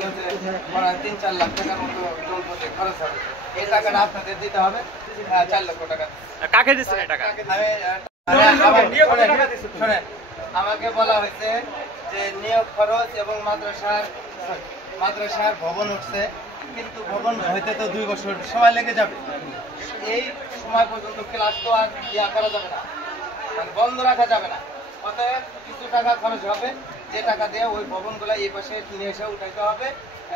বলছিল যে ৩-৪ লাখ টাকার মতো টোল প্রতি খরচ হবে। এই টাকাটা আপনাদের দিতে হবে ৪ লক্ষ টাকা। কাকে দিচ্ছেন এই টাকা? শোনেন, আমাকে বলা হয়েছে যে নিয়োগ খরচ এবং মাদ্রাসার ভবন উঠছে, কিন্তু ভবন হইতে তো 2 বছর সময় লেগে যাবে। এই সময় পর্যন্ত ক্লাস তো আর করা যাবে না, মানে বন্ধ রাখা যাবে না। অতএব কিছু টাকা খরচ হবে, যে টাকা দিয়ে ওই ভবনগুলো এই পাশে নিয়ে এসে উঠাইতে হবে,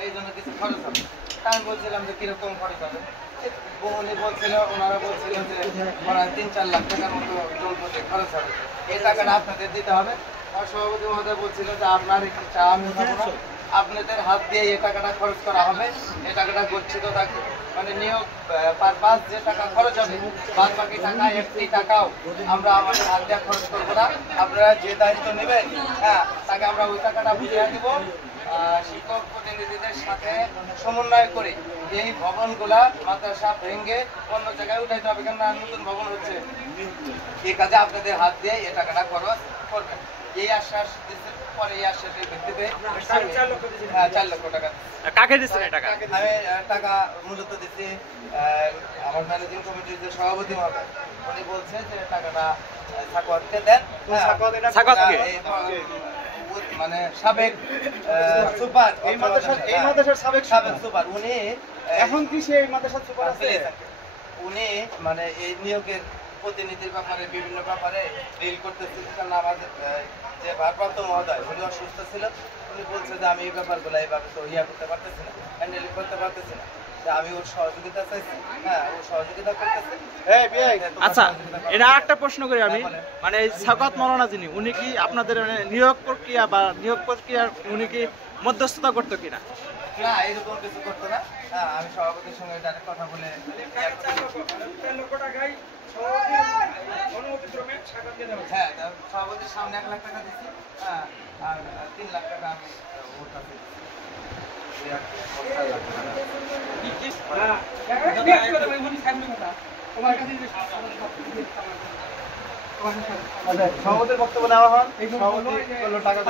এই জন্য কিছু খরচ হবে। আমি বলছিলাম যে কিরকম খরচ হবে, ওনারা বলছিল যে ৩-৪ লাখ টাকার মতো টোল প্রতি খরচ হবে। এই টাকাটা আপনাদের দিতে হবে। সভাপতি মহোদয় বলছিল যে আপনার একটু চা আমি খাবো না, আপনাদের হাত দিয়ে এই টাকাটা খরচ করা হবে। এই টাকাটা গচ্ছিত থাকবে, মানে নিয়োগ পারপাস যে টাকা খরচ হবে, বাদ বাকি টাকা একটি টাকাও আমরা আমাদের হাত দিয়ে খরচ করবো না। আপনারা যে দায়িত্ব নেবেন, হ্যাঁ, তাকে আমরা ওই টাকাটা বুঝিয়ে দিব। শিক্ষক প্রতিনিধিদের সাথে সমন্বয় করে এই ভবনগুলা মাদ্রাসা ভেঙে অন্য জায়গায় উঠাইতে হবে, কেন নতুন ভবন হচ্ছে। এই কাজে আপনাদের হাত দিয়ে এই টাকাটা খরচ করবেন, এই আশ্বাস দিচ্ছে। পরে এই আশ্বাসের ভিত্তিতে 4 লক্ষ টাকা। কাকে দিচ্ছেন এই টাকা? আমি টাকা মূলত দিচ্ছি আমার ম্যানেজিং কমিটির যে সভাপতি মহোদয়, উনি বলছে যে টাকাটা সাকওয়াতকে দেন। মানে সাবেক সুপার, এই মাদ্রাসার সাবেক সুপার, উনি এখন কি সেই মাদ্রাসার সুপার আছে, উনি মানে এই নিয়োগের প্রতিনিধির ব্যাপারে বিভিন্ন ব্যাপারে ডিল করতেছিল। কারণ আমাদের যে ভারপ্রাপ্ত মহোদয়, উনি অসুস্থ ছিল, উনি বলছে যে আমি এই ব্যাপারগুলো এইভাবে তো করতে পারতেছি না, হ্যান্ডেল করতে পারতেছি না, আমি ওর সহযোগিতা চাইছি। হ্যাঁ, ও সহযোগিতা করতেছে। আচ্ছা, এটা একটা প্রশ্ন করি আমি, মানে এই সাকওয়াত মাওলানা যিনি, উনি কি আপনাদের নিয়োগ প্রক্রিয়া বা নিয়োগ প্রক্রিয়ার উনি কি মধ্যস্থতা করতো কিনা? না, এরকম কিছু করতো না। হ্যাঁ, আমি সভাপতির সঙ্গে ডাইরেক্ট কথা বলে হ্যাঁ, সভাপতির সামনে 1 লাখ টাকা দিচ্ছি, হ্যাঁ, আর 3 লাখ টাকা আমি ওর কাছে সভাপতির বক্তব্য নেওয়া হন। সভাপতি টাকা